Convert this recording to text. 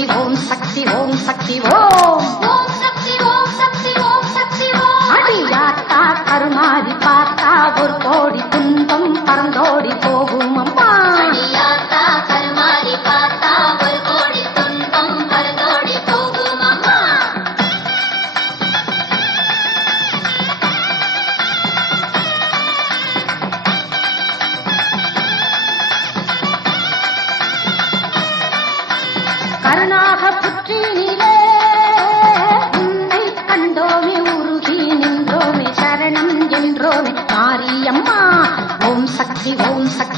சக்தி ஓம் சக்தி ஓம் சக்தி ஓம் ஓம் சக்தி ஓம் சக்தி ஓம் சக்தி ஓம். அடியாத்தா கருமாதி பார்த்தா ஒரு கோடி துன்பம் பறந்தோடி போகும் அம்மா. அடியாத்தா கருமாரி பார்த்தா ஒரு கோடி துன்பம் பறந்தோடி போகும் அம்மா. கருணாக புற்றினிலே உன்னை கண்டோமே உருகி நின்றோமே சரணம் என்றோமே மாரியம்மா. ஓம் சக்தி ஓம் சக்தி